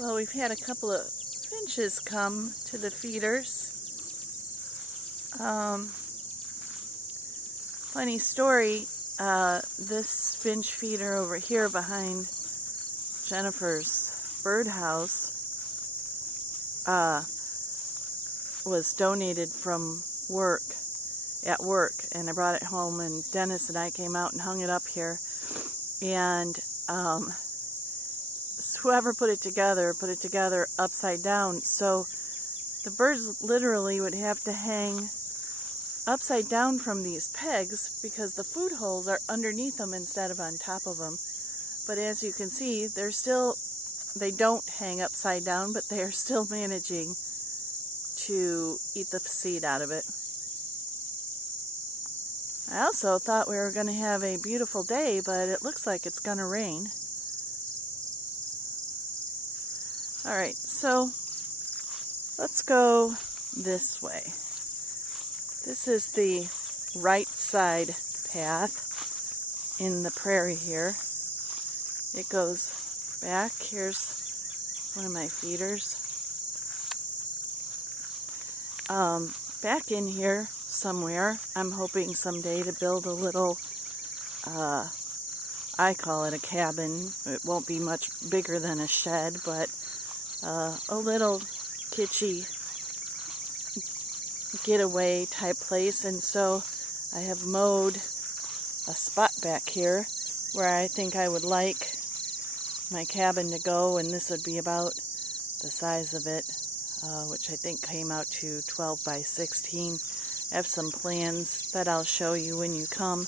Well, we've had a couple of finches come to the feeders. Funny story, this finch feeder over here behind Jennifer's birdhouse was donated from at work, and I brought it home, and Dennis and I came out and hung it up here, and whoever put it together upside down, so the birds literally would have to hang upside down from these pegs because the food holes are underneath them instead of on top of them. But as you can see, they don't hang upside down, but they are still managing to eat the seed out of it. I also thought we were going to have a beautiful day, but it looks like it's going to rain. Alright, so let's go this way. This is the right side path in the prairie here. It goes back. Here's one of my feeders. Back in here somewhere, I'm hoping someday to build a little, I call it a cabin. It won't be much bigger than a shed, but a little kitschy getaway type place. And so I have mowed a spot back here where I think I would like my cabin to go, and this would be about the size of it, which I think came out to 12 by 16. I have some plans that I'll show you when you come.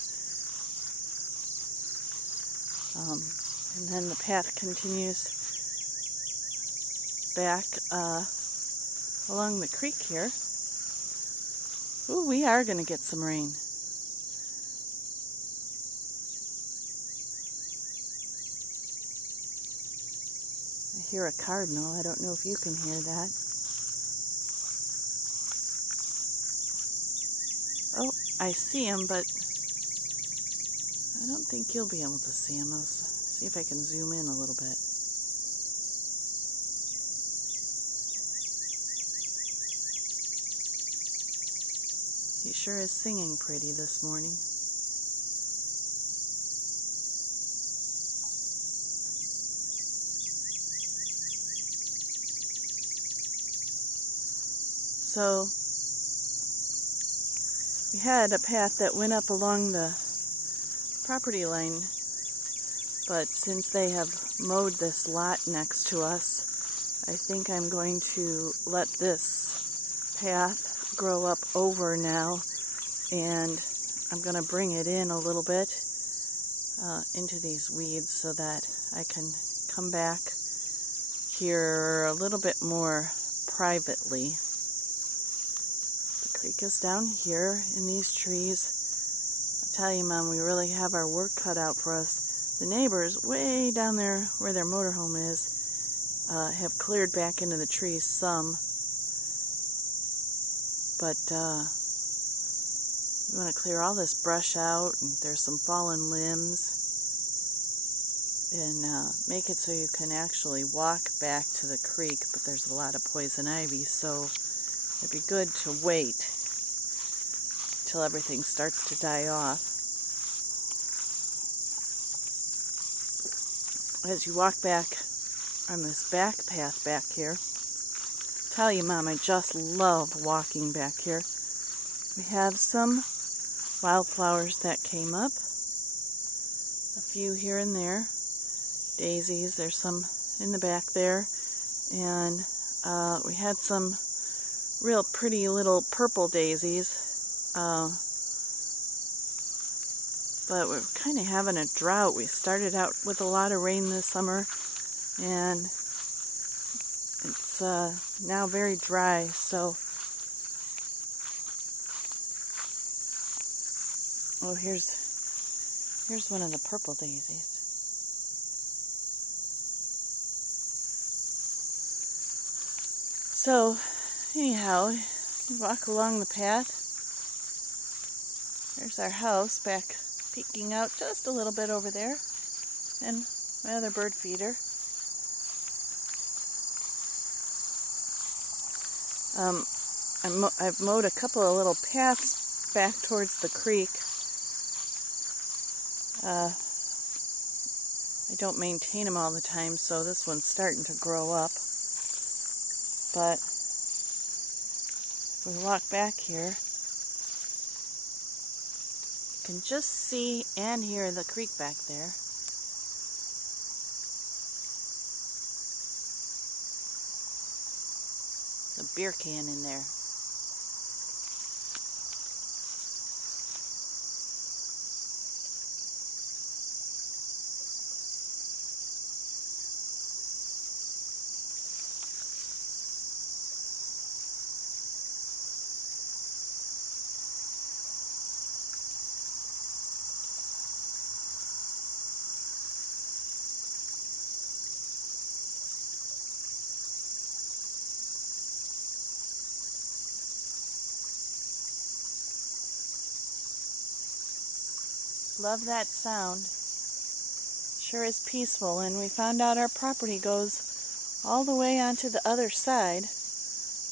And then the path continues back along the creek here. Ooh, we are going to get some rain. I hear a cardinal. I don't know if you can hear that. Oh, I see him, but I don't think you'll be able to see him. I'll see if I can zoom in a little bit. He sure is singing pretty this morning. So we had a path that went up along the property line, but since they have mowed this lot next to us, I think I'm going to let this path grow up over now, and I'm going to bring it in a little bit into these weeds so that I can come back here a little bit more privately. The creek is down here in these trees. I tell you, Mom, we really have our work cut out for us. The neighbors way down there where their motorhome is have cleared back into the trees some, but we want to clear all this brush out, and there's some fallen limbs, and make it so you can actually walk back to the creek, but there's a lot of poison ivy, so it'd be good to wait till everything starts to die off. As you walk back on this back path back here, tell you, Mom, I just love walking back here. We have some wildflowers that came up, a few here and there, daisies, there's some in the back there, and we had some real pretty little purple daisies, but we're kind of having a drought. We started out with a lot of rain this summer, and it's now very dry, so oh, here's one of the purple daisies. So anyhow, you walk along the path. There's our house back peeking out just a little bit over there, and my other bird feeder. I've mowed a couple of little paths back towards the creek. I don't maintain them all the time, so this one's starting to grow up. But if we walk back here, you can just see and hear the creek back there. A beer can in there. Love that sound. Sure is peaceful, and we found out our property goes all the way onto the other side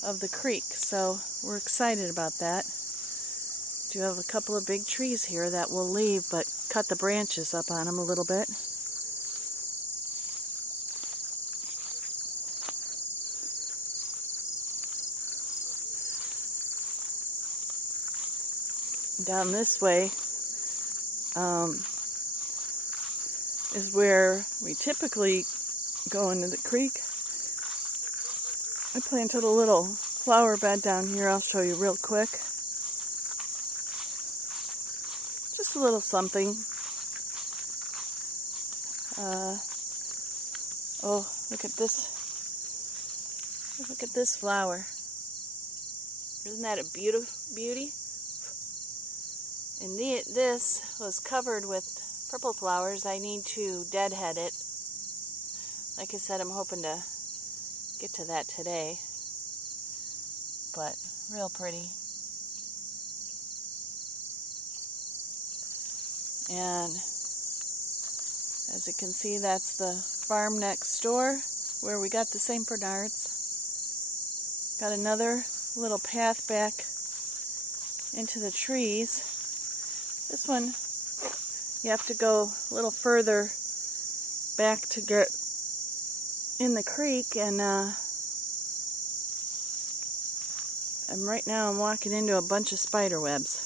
of the creek, so we're excited about that. Do have a couple of big trees here that we'll leave, but cut the branches up on them a little bit. Down this way is where we typically go into the creek. I planted a little flower bed down here. I'll show you real quick. Just a little something. Oh, look at this. Look at this flower. Isn't that a beauty? And this was covered with purple flowers. I need to deadhead it. Like I said, I'm hoping to get to that today. But real pretty. And as you can see, that's the farm next door where we got the St. Bernards. Got another little path back into the trees. This one, you have to go a little further back to get in the creek, and right now I'm walking into a bunch of spider webs.